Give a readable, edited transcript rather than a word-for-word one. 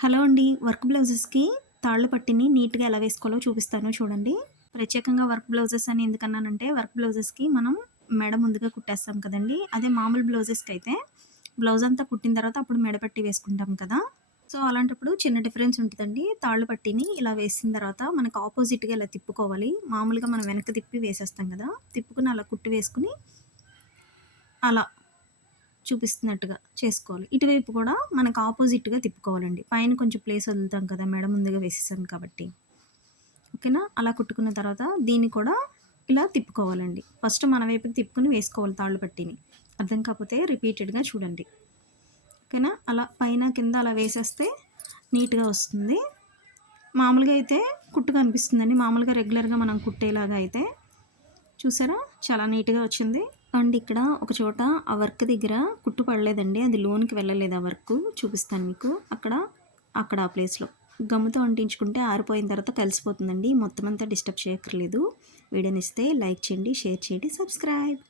Hello అండి. Work బ్లౌజెస్‌కి తాళ్ళు పట్టిని నీట్‌గా ఎలా వేసుకోవాలో చూపిస్తాను చూడండి. ప్రత్యేకంగా వర్క్ బ్లౌజెస్ అని ఎందుకన్నానంటే, వర్క్ బ్లౌజెస్‌కి మనం మెడ ముందుగా కుట్టేస్తాం కదండీ! అదే మామూలు బ్లౌజెస్‌కైతే బ్లౌజ్ అంతా కుట్టిన తర్వాత అప్పుడు మెడ పట్టి వేసుకుంటాం కదా! సో, అలాంటప్పుడు చిన్న డిఫరెన్స్ ఉంటదండి. తాళ్ళు పట్టిని ఇలా వేసిన తర్వాత మనకు ఆపోజిట్‌గా ఇలా తిప్పుకోవాలి. మామూలుగా మనం వెనక్కి తిప్పి వేసేస్తాం కదా! తిప్పుకొని అలా కుట్టు వేసుకొని అలా చూపిస్తున్నట్టుగా చేసుకోవాలి. ఇటువైపు కూడా మనకు ఆపోజిట్‌గా తిప్పుకోవాలండి. పైన కొంచెం ప్లేస్ వదులుతాం కదా! మెడ ముందుగా వేసేసాం కాబట్టి. ఓకేనా? అలా కుట్టుకున్న తర్వాత దీన్ని కూడా ఇలా తిప్పుకోవాలండి. ఫస్ట్ మన వైపుకి తిప్పుకొని వేసుకోవాలి తాళ్ళు పట్టిని. అర్థం కాకపోతే రిపీటెడ్‌గా చూడండి. ఓకేనా? అలా పైన, కింద అలా వేసేస్తే నీట్‌గా వస్తుంది. మామూలుగా అయితే కుట్టు కనిపిస్తుందండి. మామూలుగా రెగ్యులర్‌గా మనం కుట్టేలాగా అయితే చూసారా? చాలా నీట్‌గా వచ్చింది. అండ్ ఇక్కడ ఒక చోట ఆ వర్క్ దగ్గర కుట్టు పడలేదండి. అది లోనికి వెళ్ళలేదు ఆ వర్కు. చూపిస్తాను మీకు. అక్కడ ఆ ప్లేస్‌లో. గమ్ముతో అంటించుకుంటే ఆరిపోయిన తర్వాత కలిసిపోతుందండి. మొత్తం అంతా డిస్టర్బ్ చేయక్కర్లేదు. వీడియోనిస్తే లైక్ చేయండి, షేర్ చేయండి, సబ్స్క్రైబ్.